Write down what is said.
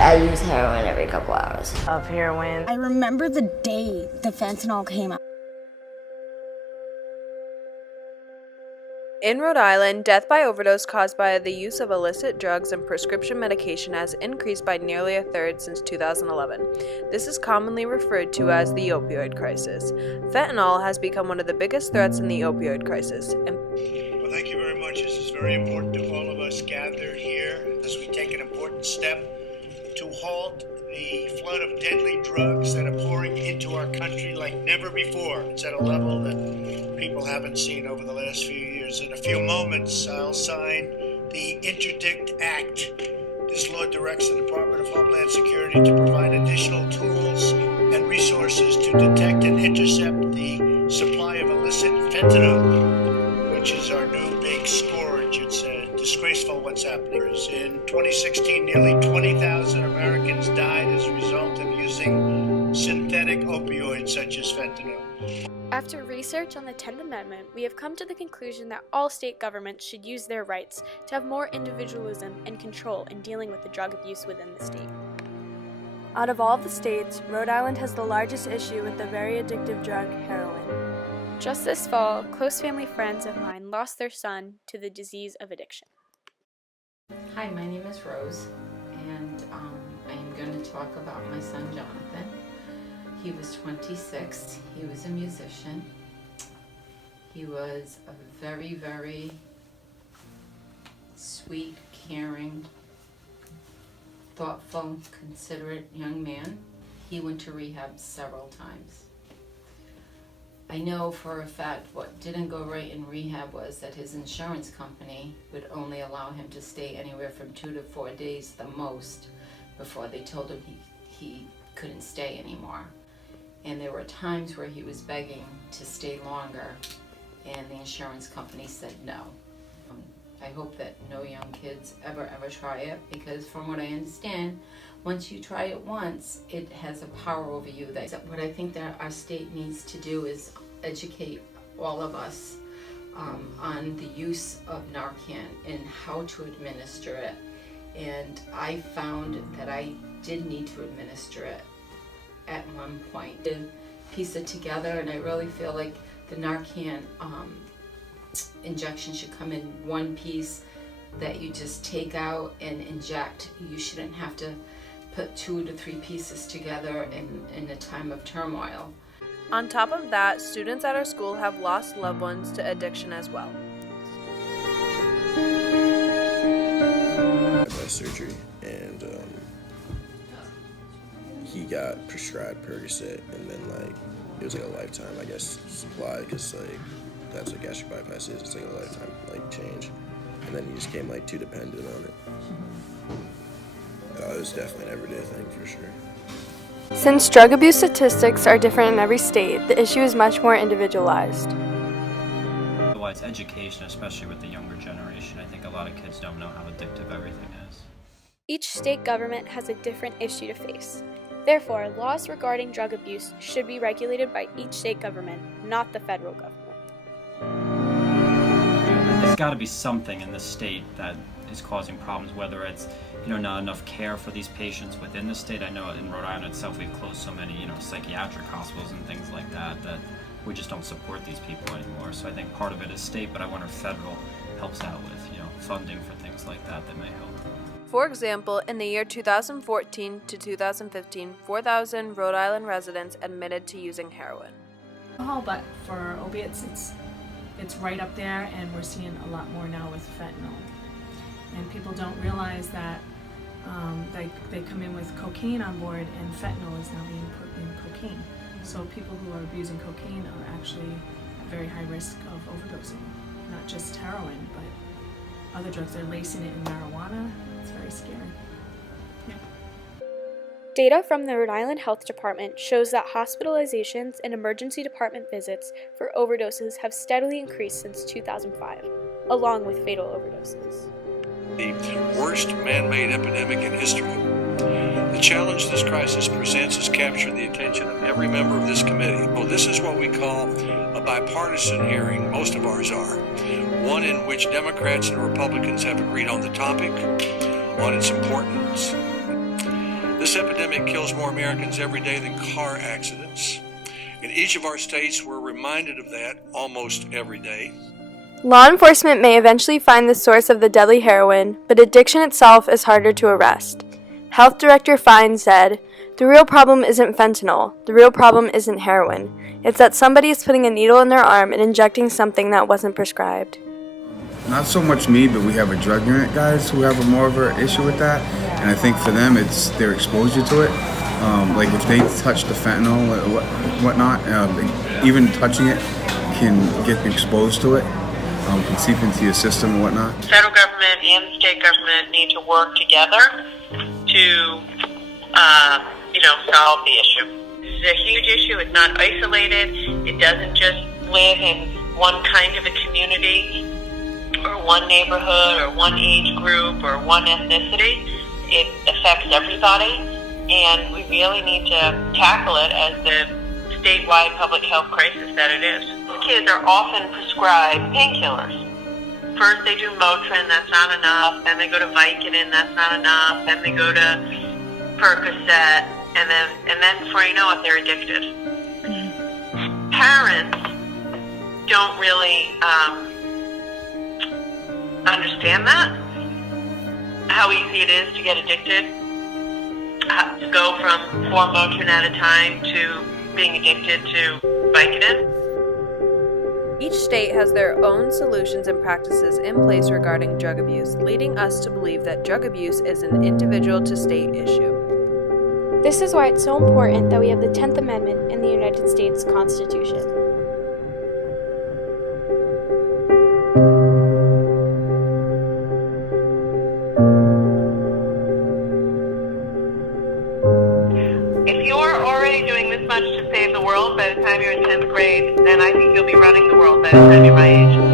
I use heroin every couple hours. Of heroin. I remember the day the fentanyl came out. In Rhode Island, death by overdose caused by the use of illicit drugs and prescription medication has increased by nearly a third since 2011. This is commonly referred to as the opioid crisis. Fentanyl has become one of the biggest threats in the opioid crisis. Well, thank you very much. This is very important to all of us gathered here as we take an important step to halt the flood of deadly drugs that are pouring into our country like never before. It's at a level that people haven't seen over the last few years. In a few moments, I'll sign the Interdict Act. This law directs the Department of Homeland Security to provide additional tools and resources to detect and intercept the supply of illicit fentanyl, which is our new big scourge. It's disgraceful what's happening. In 2016, nearly 20,000 Americans died as a result of using synthetic opioids such as fentanyl. After research on the 10th Amendment, we have come to the conclusion that all state governments should use their rights to have more individualism and control in dealing with the drug abuse within the state. Out of all the states, Rhode Island has the largest issue with the very addictive drug, heroin. Just this fall, close family friends of mine lost their son to the disease of addiction. Hi, my name is Rose, and I am going to talk about my son Jonathan. He was 26. He was a musician. He was a very, very sweet, caring, thoughtful, considerate young man. He went to rehab several times. I know for a fact what didn't go right in rehab was that his insurance company would only allow him to stay anywhere from 2 to 4 days the most before they told him he couldn't stay anymore. And there were times where he was begging to stay longer, and the insurance company said no. I hope that no young kids ever try it, because from what I understand, once you try it once, it has a power over you. What I think that our state needs to do is educate all of us on the use of Narcan and how to administer it. And I found that I did need to administer it at one point. To piece it together, and I really feel like the Narcan injection should come in one piece that you just take out and inject. You shouldn't have to put 2 to 3 pieces together in a time of turmoil. On top of that, students at our school have lost loved ones to addiction as well. I had my surgery, and he got prescribed Percocet, and then it was like a lifetime, I guess, supply, because that's what gastric bypass is. It's like a lifetime change, and then he just became too dependent on it. It was definitely an everyday thing for sure. Since drug abuse statistics are different in every state, the issue is much more individualized. Well, it's education, especially with the younger generation. I think a lot of kids don't know how addictive everything is. Each state government has a different issue to face. Therefore, laws regarding drug abuse should be regulated by each state government, not the federal government. There's got to be something in the state that is causing problems, whether it's not enough care for these patients within the state. I know in Rhode Island itself we've closed so many psychiatric hospitals and things like that we just don't support these people anymore. So I think part of it is state, but I wonder if federal helps out with funding for things like that may help. For example, in the year 2014 to 2015, 4,000 Rhode Island residents admitted to using heroin. But for opiates, it's right up there, and we're seeing a lot more now with fentanyl. And people don't realize that they come in with cocaine on board, and fentanyl is now being put in cocaine. So people who are abusing cocaine are actually at very high risk of overdosing. Not just heroin, but other drugs. They're lacing it in marijuana. It's very scary. Yeah. Data from the Rhode Island Health Department shows that hospitalizations and emergency department visits for overdoses have steadily increased since 2005, along with fatal overdoses. The worst man-made epidemic in history. The challenge this crisis presents has captured the attention of every member of this committee. Well, this is what we call a bipartisan hearing. Most of ours are. One in which Democrats and Republicans have agreed on the topic, on its importance. This epidemic kills more Americans every day than car accidents. In each of our states, we're reminded of that almost every day. Law enforcement may eventually find the source of the deadly heroin, but addiction itself is harder to arrest. Health Director Fine said, "The real problem isn't fentanyl. The real problem isn't heroin. It's that somebody is putting a needle in their arm and injecting something that wasn't prescribed." Not so much me, but we have a drug unit guys who have more of an issue with that, and I think for them it's their exposure to it. Like if they touch the fentanyl or whatnot, even touching it can get exposed to it, can seep into your system and whatnot. The federal government and the state government need to work together to, solve the issue. This is a huge issue. It's not isolated. It doesn't just live in one kind of a community or one neighborhood or one age group or one ethnicity. It affects everybody, and we really need to tackle it as the statewide public health crisis that it is. Kids are often prescribed painkillers. First they do Motrin, that's not enough. Then they go to Vicodin, that's not enough. Then they go to Percocet, and then before you know it, they're addicted. Parents don't really understand that, how easy it is to get addicted, to go from 4 Motrin at a time to being addicted to Vicodin. Each state has their own solutions and practices in place regarding drug abuse, leading us to believe that drug abuse is an individual to state issue. This is why it's so important that we have the 10th Amendment in the United States Constitution. If you're already doing this much to save the world by the time you're in 10th grade, then I think you'll be running the world by the time you're my age.